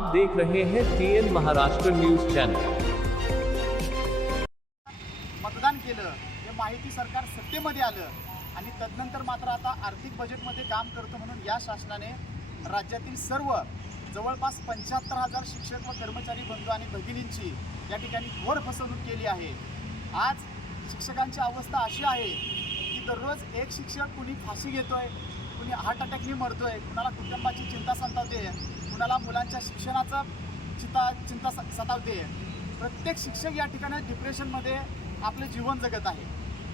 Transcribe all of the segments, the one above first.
आप देख रहे हैं टीएन महाराष्ट्र न्यूज चैनल मतदान केलं हे माहिती सरकार सत्तेमध्ये आलं आणि तदनंतर मात्र आता आर्थिक बजेटमध्ये काम करतो म्हणून या शासनाने राज्यातील सर्व जवळपास पंच्याहत्तर हजार शिक्षक व कर्मचारी बंधू आणि भगिनींची या ठिकाणी घोर फसवणूक केली आहे. आज शिक्षकांची अवस्था अशी आहे की दररोज एक शिक्षक कुणी फाशी घेतोय कुणी हार्ट अटॅकने मरतोय कुणाला कुटुंबाची चिंता संतावते कुणाला मुलांच्या शिक्षणाचं चिंता चिंता स- सतावते. प्रत्येक शिक्षक या ठिकाणी डिप्रेशनमध्ये आपले जीवन जगत आहे.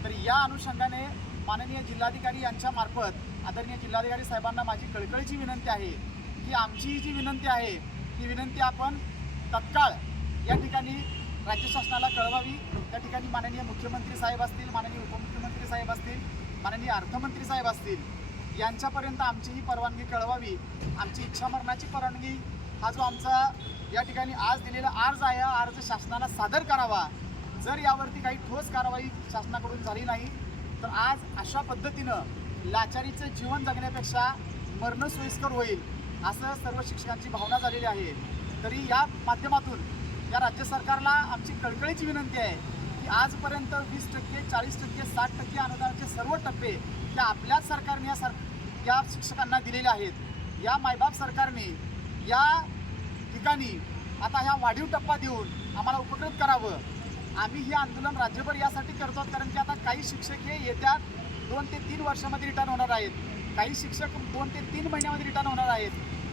तर या अनुषंगाने माननीय जिल्हाधिकारी यांच्यामार्फत आदरणीय जिल्हाधिकारी साहेबांना माझी कळकळीची विनंती आहे की आमची जी विनंती आहे ती विनंती आपण तत्काळ या ठिकाणी राज्य शासनाला कळवावी. त्या ठिकाणी माननीय मुख्यमंत्री साहेब असतील माननीय उपमुख्यमंत्री साहेब असतील माननीय अर्थमंत्री साहेब असतील यांच्यापर्यंत आमची ही परवानगी कळवावी आमची इच्छामरणाची परवानगी हा जो आमचा या ठिकाणी आज दिलेला अर्ज आहे हा अर्ज शासनाला सादर करावा. जर यावरती काही ठोस कारवाई शासनाकडून झाली नाही तर आज अशा पद्धतीनं लाचारीचं जीवन जगण्यापेक्षा मरणं सोयीस्कर होईल असं सर्व शिक्षकांची भावना झालेली आहे. तरी या माध्यमातून या राज्य सरकारला आमची कळकळीची विनंती आहे की आजपर्यंत वीस टक्के चाळीस टक्के साठ टक्के अनुदानाचे सर्व टप्पे हे आपल्याच सरकारने या सर या शिक्षकांना दिलेले आहेत. या मायबाप सरकारने या ठिकाणी आता ह्या वाढीव टप्पा देऊन आम्हाला उपकृत करावं. आम्ही हे आंदोलन राज्यभर यासाठी करतो कारण की आता काही शिक्षक हे येत्या दोन ते तीन वर्षामध्ये रिटर्न होणार आहेत. काही शिक्षक दोन ते तीन महिन्यामध्ये रिटर्न होणार आहेत.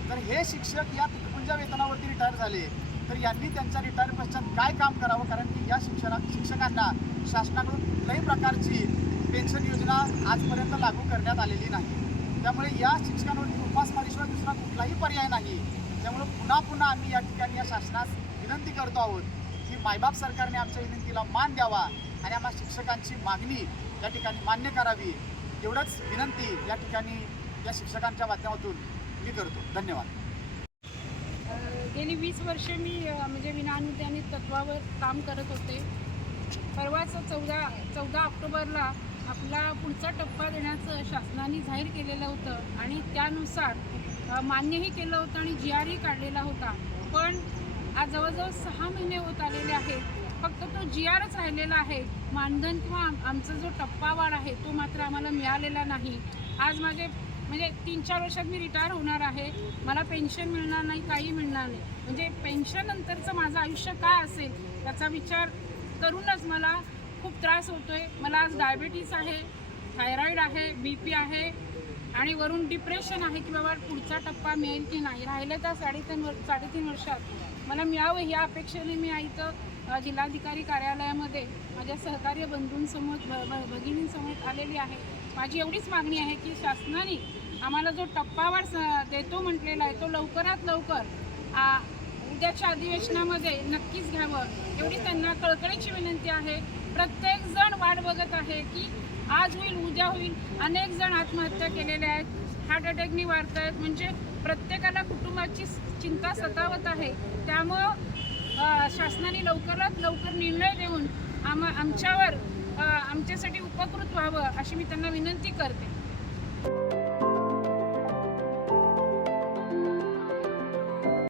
तर हे शिक्षक या तुटपुंजा वेतनावरती रिटायर झाले. तर यांनी त्यांच्या रिटायर पश्चात काय काम करावं? कारण की या शिक्षणा शिक्षकांना शासनाकडून कुठल्याही प्रकारची पेन्शन योजना आजपर्यंत लागू करण्यात आलेली नाही. त्यामुळे या शिक्षकांवरती उपासमारीशिवाय दुसरा कुठलाही पर्याय नाही. त्यामुळे पुन्हा पुन्हा आम्ही या ठिकाणी या शासनास विनंती करतो आहोत की मायबाप सरकारने आमच्या विनंतीला मान द्यावा आणि आम्हा शिक्षकांची मागणी या ठिकाणी मान्य करावी. एवढंच विनंती या ठिकाणी या शिक्षकांच्या माध्यमातून मी करतो. धन्यवाद. गेली वीस वर्ष मी म्हणजे म्हणजे विनाअनुदानित तत्वावर काम करत होते. परवाच चौदा चौदा ऑक्टोबरला आपला पुढचा टप्पा देण्याचं शासनाने जाहीर केलेलं होतं आणि त्यानुसार मान्यही केलं होतं आणि जी आरही काढलेला होता. पण आज जवळजवळ सहा महिने होत आलेले आहेत. फक्त तो जी आरच राहिलेला आहे. मानधन किंवा आमचा जो टप्पावाढ आहे तो मात्र आम्हाला मिळालेला नाही. आज माझे म्हणजे तीन चार वर्षात मी रिटायर होणार आहे. मला पेन्शन मिळणार नाही काही मिळणार नाही. म्हणजे पेन्शन नंतरचं माझं आयुष्य काय असेल याचा विचार करूनच मला खूप त्रास होतोय. मला आज डायबिटीस आहे थायरॉईड आहे बी पी आहे आणि वरून डिप्रेशन आहे की बाबा पुढचा टप्पा मिळेल की नाही. राहिलं तर साडेतीन वर साडेतीन वर्षात. मला मिळावं ह्या अपेक्षेने मी इथं जिल्हाधिकारी कार्यालयामध्ये. माझ्या सहकार्य बंधूंसमोर भ भ- भगिनींसमोर आलेली आहे. माझी एवढीच मागणी आहे की शासनाने आम्हाला जो टप्पावर स- देतो म्हटलेला आहे तो लवकरात लवकर आ, उद्याच्या अधिवेशनामध्ये नक्कीच घ्यावं एवढी त्यांना कळकळीची विनंती आहे. प्रत्येक जण वाट बघत आहे की आज होईल उद्या होईल. अनेक जण आत्महत्या केलेल्या आहेत हार्ट अटॅकनी वाढत आहेत. म्हणजे प्रत्येकाला कुटुंबाची चिंता सतावत आहे. त्यामुळं शासनाने लवकरात लवकर निर्णय देऊन आम आमच्यावर आमच्यासाठी उपकृत व्हावं अशी मी त्यांना विनंती करते.